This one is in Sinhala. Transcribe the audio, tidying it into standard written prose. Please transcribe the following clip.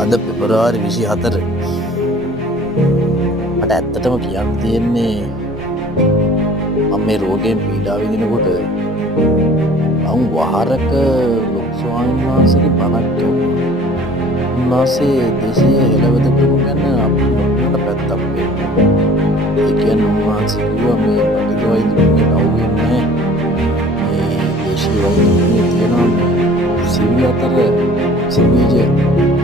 අද පෙබරවාරි 24 මට ඇත්තටම කියන්න තියෙන්නේ මම මේ රෝගයෙන් පීඩා විඳිනකොට මම වහරක ලොකු ස්වාමීන් වහන්සේගේ බණක් කියවුවා. උන්වහන්සේ දේශීය හෙළවද ක්‍රම ගැන අපිට නොපෙනෙන පැත්තක් පෙන්නනවා. ඒ කියන්නේ උන්වහන්සේ කිව්වා මේ බටහිර වෛද්‍ය ක්‍රමේ ලව්වෙන්නේ නැහැ. මේ දේශීය වෛද්‍ය ක්‍රමේ තියෙනවා මේ සිවි අතර සිවිජ